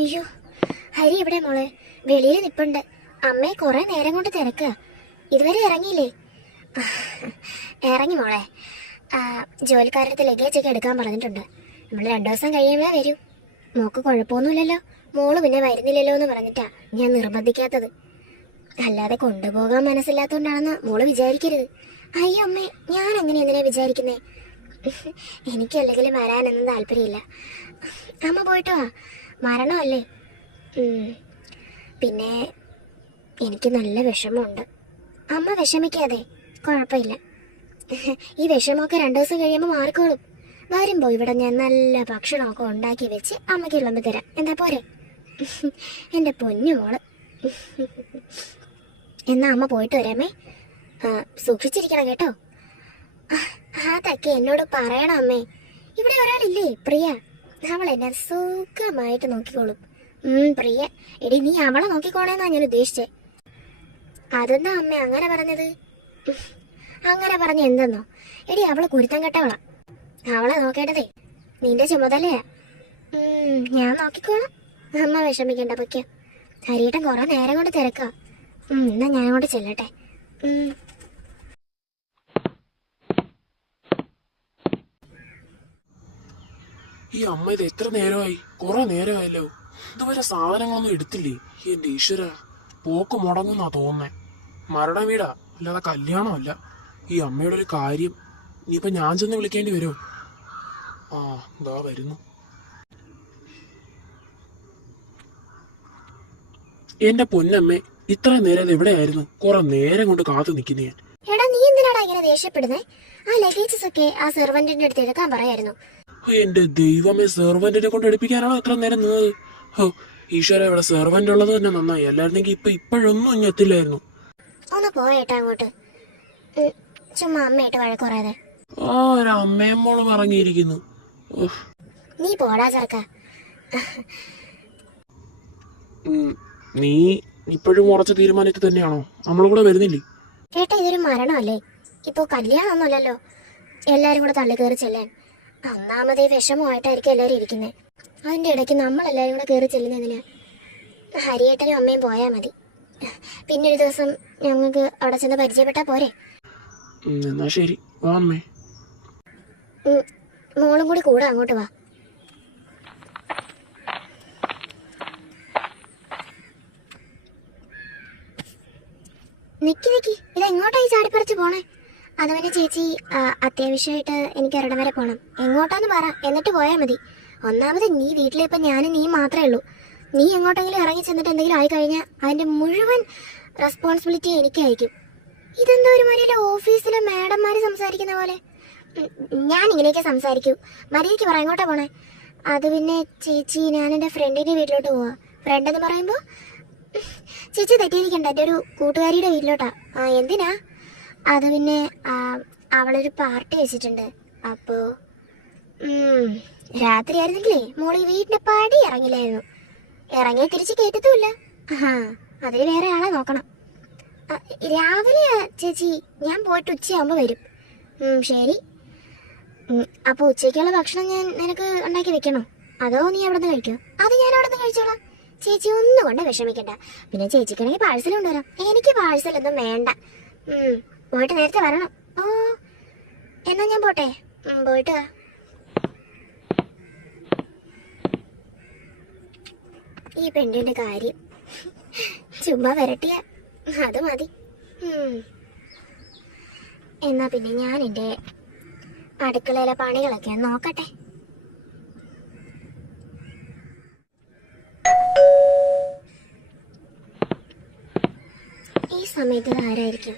അയ്യോ, ഹരി ഇവിടെ മോളെ വെളിയിൽ നിപ്പുണ്ട്. അമ്മയെ കുറെ നേരം കൊണ്ട് തിരക്കുക. ഇതുവരെ ഇറങ്ങിയില്ലേ? ഇറങ്ങി മോളെ. ജോലിക്കാരുടെ ലഗേജ് ഒക്കെ എടുക്കാൻ പറഞ്ഞിട്ടുണ്ട്. നമ്മൾ 2 ദിവസം കഴിയുമ്പോഴേ വരൂ. മോക്ക് കുഴപ്പമൊന്നുമില്ലല്ലോ? മോള് പിന്നെ വരുന്നില്ലല്ലോ എന്ന് പറഞ്ഞിട്ടാ ഞാൻ നിർബന്ധിക്കാത്തത്. അല്ലാതെ കൊണ്ടുപോകാൻ മനസ്സില്ലാത്തതുകൊണ്ടാണെന്ന് മോള് വിചാരിക്കരുത്. അയ്യോ അമ്മേ, ഞാൻ അങ്ങനെ എന്തിനാ വിചാരിക്കുന്നേ? എനിക്കല്ലെങ്കിലും വരാനൊന്നും താല്പര്യമില്ല. അമ്മ പോയിട്ടോ? മരണമല്ലേ? പിന്നെ എനിക്ക് നല്ല വിഷമമുണ്ട്. അമ്മ വിഷമിക്കാതെ, കുഴപ്പമില്ല. ഈ വിഷമമൊക്കെ 2 ദിവസം കഴിയുമ്പോൾ മാറിക്കോളും. വരുമ്പോൾ ഇവിടെ ഞാൻ നല്ല ഭക്ഷണമൊക്കെ ഉണ്ടാക്കി വെച്ച് അമ്മയ്ക്ക് വിളമ്പി തരാം. എന്താ പോരെ? എൻ്റെ പൊന്നു മോള്. എന്നാ അമ്മ പോയിട്ട് വരാമേ. സൂക്ഷിച്ചിരിക്കണം കേട്ടോ. അതൊക്കെ എന്നോട് പറയണം അമ്മേ. ഇവിടെ ഒരാളില്ലേ, പ്രിയ. അവൾ എന്നെ സുഖമായിട്ട് നോക്കിക്കോളും. പ്രിയ, എടി നീ അവളെ നോക്കിക്കോണേന്നാ ഞാൻ ഉദ്ദേശിച്ചേ. അതെന്താ അമ്മ അങ്ങനെ പറഞ്ഞത്? അങ്ങനെ പറഞ്ഞ എന്തെന്നോ? എടി അവള് കുരുത്തം കെട്ടവളാ. അവളെ നോക്കേണ്ടതേ നിന്റെ ചുമതലയാ. ഞാൻ നോക്കിക്കോളാം. അമ്മ വിഷമിക്കണ്ട, പൊയ്ക്കോ. ഹരിയേട്ടൻ കുറെ നേരം കൊണ്ട് തിരക്കാ. എന്നാ ഞാൻ അങ്ങോട്ട് ചെല്ലട്ടെ. ഈ അമ്മ ഇത് എത്ര നേരമായി? കുറെ നേരമായല്ലോ. ഇതുവരെ സാധനങ്ങളൊന്നും എടുത്തില്ലേ? എന്റെ ഈശ്വര, പോക്ക് മുടങ്ങുന്നാ തോന്നുന്നേ. മരണ വീടാ, അല്ലാതെ കല്യാണമല്ല. ഈ അമ്മയുടെ ഒരു കാര്യം ഇനിയിപ്പൊ ഞാൻ ചെന്ന് വിളിക്കേണ്ടി വരുമോ? ഇതാ വരുന്നു. എന്റെ പൊന്നമ്മേ, ഇത്ര നേരം എവിടെയായിരുന്നു? കുറെ നേരം കൊണ്ട് കാത്തു നിൽക്കുന്ന ഞാൻ. എടാ, നീ എന്തിനാടാ ഇങ്ങനെ ദേഷ്യപ്പെടുന്നേ? ആ ലഗേജസ് ഒക്കെ ആ സെർവന്റിന്റെ അടുത്ത് എടുക്കാൻ പറയായിരുന്നു. എന്റെ ദൈവമേ, സെർവന്റിനെ കൊണ്ട് എടുപ്പിക്കാനാണോ എത്ര നേരം നിന്നത്? ഈശ്വര, ഇവിടെ സെർവന്റ് ഉള്ളത് തന്നെ നന്നായി. അല്ലായിരുന്നെങ്കിൽ ഇപ്പോഴൊന്നും ഇനി എത്തില്ലായിരുന്നു. ഒന്ന് പോയേട്ടാ അങ്ങോട്ട്. ചുമ്മാ അമ്മയായിട്ട് വഴക്കുറാതെ. അമ്മയും മോള് പറഞ്ഞിരിക്കുന്നു. നീ പോടാ ചെറുക്ക. നീ ഇപ്പോഴും ഉറച്ച തീരുമാനത്തിൽ തന്നെയാണോ? നമ്മളെ കൂടെ വരുന്നില്ലേ? ചേട്ടാ, ഇതൊരു മരണമല്ലേ? ഇപ്പൊ കല്യാണമൊന്നുമല്ലല്ലോ എല്ലാരും കൂടെ തള്ളി കയറി ചെല്ലാൻ. ഒന്നാമതേ വിഷമമായിട്ടായിരിക്കും എല്ലാരും ഇരിക്കുന്നത്. അതിന്റെ ഇടയ്ക്ക് നമ്മളെല്ലാരും കൂടെ കയറി ചെല്ലുന്നതിന് ഹരിയേട്ടനും അമ്മയും പോയാ മതി. പിന്നെ ഒരു ദിവസം ഞങ്ങൾക്ക് അവിടെ ചെന്ന് പരിചയപ്പെട്ടാ പോരെ? എന്നാ ശരി, വാ അമ്മേ. മോളും കൂടി കൂടെ അങ്ങോട്ട് വാ. നിക്കി ഇതെങ്ങോട്ടായി ചാടിപ്പറിച്ച് പോണേ? അതുപോലെ ചേച്ചി, അത്യാവശ്യമായിട്ട് എനിക്ക് ഒരിടം വരെ പോണം. എങ്ങോട്ടാന്ന് പറ, എന്നിട്ട് പോയാൽ മതി. ഒന്നാമത് നീ വീട്ടിലിപ്പം ഞാനും നീ മാത്രമേ ഉള്ളൂ. നീ എങ്ങോട്ടെങ്കിലും ഇറങ്ങി ചെന്നിട്ട് എന്തെങ്കിലും ആയി കഴിഞ്ഞാൽ അതിന്റെ മുഴുവൻ റെസ്പോൺസിബിലിറ്റി എനിക്കായിരിക്കും. ഇതെന്താ ഒരു മര്യാദ ഓഫീസിലെ മാഡംമാര് സംസാരിക്കുന്ന പോലെ? ഞാൻ ഇങ്ങനെയൊക്കെ സംസാരിക്കൂ. മര്യാദയ്ക്ക് പറ, എങ്ങോട്ടാ പോണേ? അത് പിന്നെ ചേച്ചി, ഞാൻ എൻ്റെ ഫ്രണ്ടിന്റെ വീട്ടിലോട്ട് പോവാ. ഫ്രണ്ട് എന്ന് പറയുമ്പോൾ ചേച്ചി തെറ്റിയിരിക്കണ്ട, എൻ്റെ ഒരു കൂട്ടുകാരിയുടെ വീട്ടിലോട്ടാ. എന്തിനാ? അത് പിന്നെ അവളൊരു പാർട്ടി വെച്ചിട്ടുണ്ട്. അപ്പോ രാത്രി ആയിരുന്നെങ്കിലേ മോളി വീടിന്റെ പടി ഇറങ്ങില്ലായിരുന്നു. ഇറങ്ങിയ തിരിച്ച് കേട്ടതുമില്ല. അതിന് വേറെ ആളെ നോക്കണം. രാവിലെ ചേച്ചി, ഞാൻ പോയിട്ട് ഉച്ചയാകുമ്പോ വരും. ശരി. അപ്പൊ ഉച്ചയ്ക്കുള്ള ഭക്ഷണം ഞാൻ നിനക്ക് ഉണ്ടാക്കി വെക്കണോ, അതോ നീ അവിടെ നിന്ന് കഴിക്കോ? അത് ഞാൻ അവിടെ നിന്ന് കഴിച്ചോളാം. ചേച്ചി ഒന്നും കൊണ്ട് വിഷമിക്കണ്ട. പിന്നെ ചേച്ചിക്കാണെങ്കിൽ പാഴ്സൽ കൊണ്ടുവരാം. എനിക്ക് പാഴ്സലൊന്നും വേണ്ട. പോയിട്ട് നേരത്തെ വരണം. എന്നാ ഞാൻ പോട്ടെ. പോയിട്ട് വാ. ഈ പെണ്ണിന്റെ കാര്യം ചുമ്മാ വരട്ടിയ അത് മതി. എന്നാ പിന്നെ ഞാൻ എൻ്റെ അടുക്കളയിലെ പണികളൊക്കെ നോക്കട്ടെ. ഈ സമയത്ത് ആരായിരിക്കും?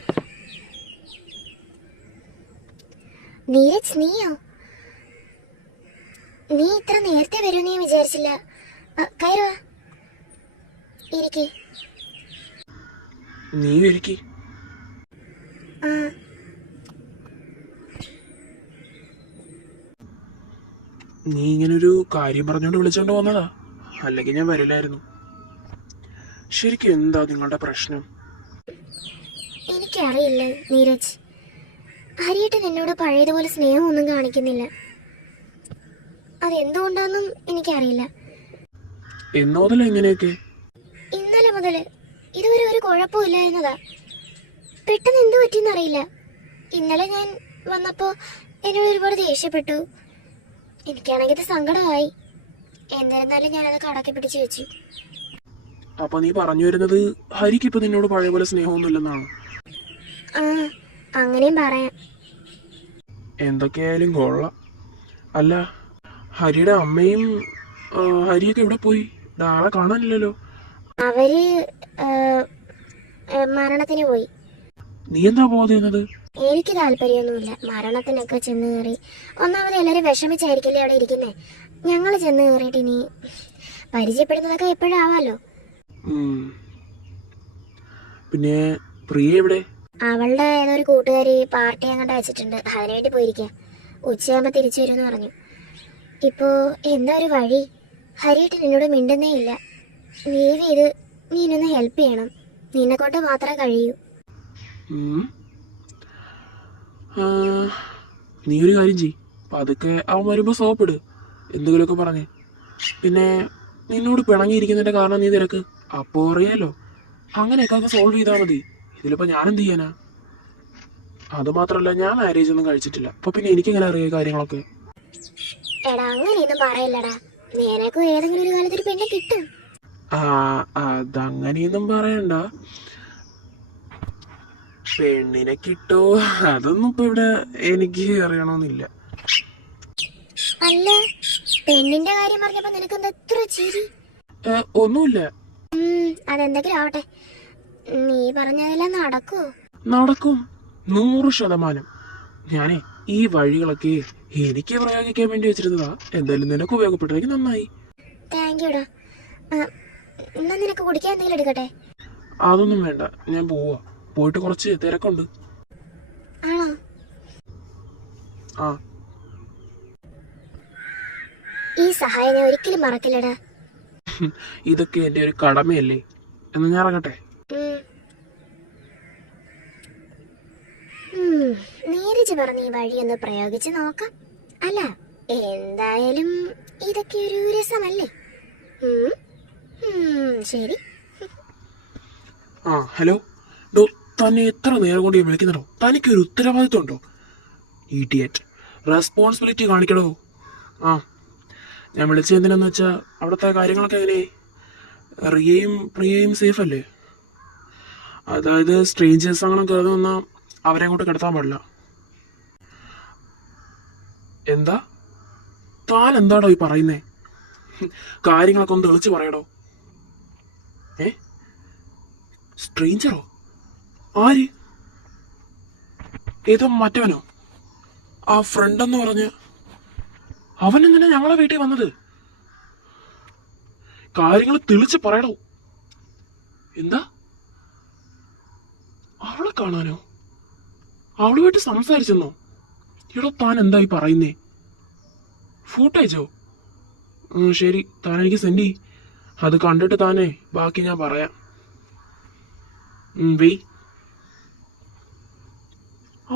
നീരജ്, നീയോ? നീ ഇത്ര നേരത്തെ വരുമെന്ന് ഞാൻ വിചാരിച്ചില്ല. കയറുവാ, ഇരിക്കേ. നീ ഇരിക്കി. നീ ഇങ്ങനൊരു കാര്യം പറഞ്ഞോണ്ട് വിളിച്ചോണ്ട് വന്നതാ, അല്ലെങ്കിൽ ഞാൻ വരില്ലായിരുന്നു. ശരിക്കും എന്താ നിങ്ങളുടെ പ്രശ്നം? എനിക്കറിയില്ല നീരജ്. ഹരിയേട്ടൻ എന്നോട് പഴയതുപോലെ സ്നേഹമൊന്നും കാണിക്കുന്നില്ല. അതെന്തുകൊണ്ടാന്നും എനിക്കറിയില്ല. എന്ന് മുതലാ ഇങ്ങനെയൊക്കെ? ഇന്നലെ മുതല് ഇതുവരെ ഒരു കുഴപ്പമില്ലായിരുന്നതാ. പെട്ടെന്ന് എന്ത് പറ്റിയെന്നറിയില്ല. ഇന്നലെ ഞാൻ വന്നപ്പോ എന്നോട് ഒരുപാട് ദേഷ്യപ്പെട്ടു. എനിക്കാണെങ്കിൽ ഇത് സങ്കടമായി. എന്നിരുന്നാലും ഞാനത് അടക്കി പിടിച്ചു വെച്ചു. അപ്പൊ നീ പറഞ്ഞു വരുന്നത് ഹരിക്ക് ഇപ്പൊ നിന്നോട് പഴയ പോലെ സ്നേഹമൊന്നുമില്ലെന്നാണ്? ആ, അങ്ങനെയും പറയാം. എന്തൊക്കെയായാലും കൊള്ളാം. അല്ല, ഹരിയുടെ അമ്മയും ഹരിയൊക്കെ എവിടെ പോയി? ആളെ കാണാനില്ലല്ലോ. അവര് മരണത്തിന് പോയി. നീ എന്താ പോകാതിരുന്നത്? എനിക്ക് താല്പര്യമൊന്നുമില്ല മരണത്തിനൊക്കെ ചെന്ന് കയറി. ഒന്നാമത് എല്ലാവരും വിഷമിച്ചായിരിക്കില്ലേ അവിടെ ഇരിക്കുന്നേ. ഞങ്ങൾ ചെന്ന് കയറിയിട്ട് ഇനി പരിചയപ്പെടുന്നതൊക്കെ എപ്പോഴാവാലോ. പിന്നെ പ്രിയ എവിടെ? അവളുടെ ഏതൊരു കൂട്ടുകാരി പാർട്ടി അങ്ങോട്ട് വെച്ചിട്ടുണ്ട്. അതിനുവേണ്ടി പോയിരിക്കുക. ഉച്ചയാകുമ്പോൾ തിരിച്ചു വരുമെന്ന് പറഞ്ഞു. ഇപ്പോ എന്താ ഒരു വഴി? ഹരിയിട്ട് നിന്നോട് മിണ്ടുന്നേ ഇല്ല. ദയവ് ചെയ്ത് നീ എന്നൊന്ന് ഹെൽപ്പ് ചെയ്യണം. നിന്നെ കൊണ്ട് മാത്രമേ കഴിയൂ. നീ ഒരു കാര്യം ചെയ്, പതുക്കെ അവൻ വരുമ്പോ സോപ്പിട്, എന്തെങ്കിലുമൊക്കെ പറഞ്ഞ്. പിന്നെ നിന്നോട് പിണങ്ങിയിരിക്കുന്നതിന്റെ കാരണം നീ തിരക്ക്. അപ്പോ അറിയാലോ, അങ്ങനെയൊക്കെ സോൾവ് ചെയ്താൽ മതി. ഇതിലിപ്പോ ഞാൻ എന്ത് ചെയ്യാനാ? അത് മാത്രല്ല, ഞാൻ മാരേജ് ഒന്നും കഴിച്ചിട്ടില്ല. അപ്പൊ പിന്നെ എനിക്കെങ്ങനെ അറിയാം കാര്യങ്ങളൊക്കെ? എടാ അങ്ങനെയൊന്നും പറയില്ലടാ. നിനക്കും ഏതെങ്കിലും ഒരു കാലത്ത് ഒരു പെണ്ണെ കിട്ടും. അതങ്ങനെയൊന്നും പറയണ്ട. പെണ്ണിനെ കിട്ടോ അതൊന്നും ഇപ്പൊ ഇവിടെ എനിക്ക് അറിയണമെന്നില്ല. അല്ല, പെണ്ണിന്റെ കാര്യം പറഞ്ഞപ്പോ നിനക്കെന്താ എത്ര ചിരി? ഒന്നുമില്ല. അതെന്തെങ്കിലും ആവട്ടെ. നീ പറഞ്ഞതെല്ലാം നടക്കുവോ? നടക്കും, 100%. ഞാനേ ഈ വഴികളൊക്കെ എനിക്ക് പ്രയോഗിക്കാൻ വേണ്ടി വെച്ചിരുന്നതാ. എന്തായാലും നിനക്ക് ഉപയോഗപ്പെട്ടതെങ്കിൽ നന്നായി. താങ്ക് യുടാ. എന്നാ നിനക്ക് കുടിക്കാൻ എന്തെങ്കിലും എടുക്കട്ടെ? അതൊന്നും വേണ്ട, ഞാൻ പോവാ. പോയിട്ട് കുറച്ച് തിരക്കുണ്ട്. ആണോ? ആ, ഈ സഹായം ഞാൻ ഒരിക്കലും മറക്കില്ലടാ. ഇതൊക്കെ എന്റെ ഒരു കടമയല്ലേ. എന്ന് ഞാൻ ഇറങ്ങട്ടെ. നീരജ് പറഞ്ഞ ഈ വഴി ഒന്ന് പ്രയോഗിച്ച് നോക്കാം. അല്ല, എന്തായാലും ഇതൊക്കെ ഒരു രസമല്ലേ. ശരി. ഹലോ ഡോ, തന്നെ എത്ര നേരം കൊണ്ട് വിളിക്കുന്നോ? തനിക്കൊരു ഉത്തരവാദിത്വം ഉണ്ടോ? ഇഡിയറ്റ്, റെസ്പോൺസിബിലിറ്റി കാണിക്കണോ? ഞാൻ വിളിച്ചത് എന്തിനാന്ന് വെച്ചാ, അവിടുത്തെ കാര്യങ്ങളൊക്കെ എങ്ങനെ? റിയയും പ്രിയയും സേഫ് അല്ലേ? അതായത് സ്ട്രേഞ്ചേഴ്സ് അങ്ങനെ കയറി വന്നാൽ അവരെ അങ്ങോട്ട് കിടത്താൻ പാടില്ല. എന്താ താൻ എന്താടോ ഈ പറയുന്നേ? കാര്യങ്ങളൊക്കെ ഒന്ന് തെളിച്ച് പറയടോ. സ്ട്രേഞ്ചറോ? ആര്? ഏതോ മറ്റവനോ? ആ ഫ്രണ്ട് എന്ന് പറഞ്ഞ് അവൻ എങ്ങനെ ഞങ്ങളെ വീട്ടിൽ വന്നത്? കാര്യങ്ങൾ തെളിച്ച് പറയടോ. എന്താ, അവളെ കാണാനോ? അവളുമായിട്ട് സംസാരിച്ചെന്നോ? ഇവിടെ താൻ എന്തായി പറയുന്നേ? ഫോട്ടോ അയച്ചോ? ശരി, താൻ എനിക്ക് സെൻഡ് ചെയ്. അത് കണ്ടിട്ട് താനേ ബാക്കി ഞാൻ പറയാം.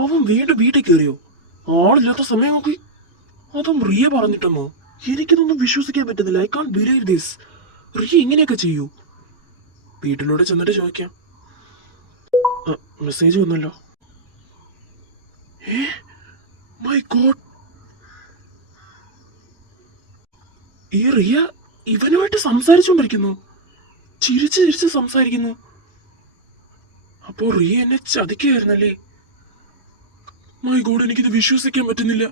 അവൻ വീണ്ടും വീട്ടിൽ കയറിയോ? ആളില്ലാത്ത സമയം നോക്കി. അതും റിയ പറഞ്ഞിട്ടെന്നോ? എനിക്കിതൊന്നും വിശ്വസിക്കാൻ പറ്റുന്നില്ല. I can't believe this. Riya ഇങ്ങനെയൊക്കെ ചെയ്യൂ? വീട്ടിലൂടെ ചെന്നിട്ട് ചോദിക്കാം. മെസ്സേജ് വന്നല്ലോ. മൈ ഗോഡ്, ഈ റിയ ഇവനുമായിട്ട് സംസാരിച്ചുകൊണ്ടിരിക്കുന്നു. ചിരിച്ച് ചിരിച്ച് സംസാരിക്കുന്നു. അപ്പോ റിയ എന്നെ ചതിക്കുകയായിരുന്നല്ലേ? മൈ ഗോഡ്, എനിക്കിത് വിശ്വസിക്കാൻ പറ്റുന്നില്ല.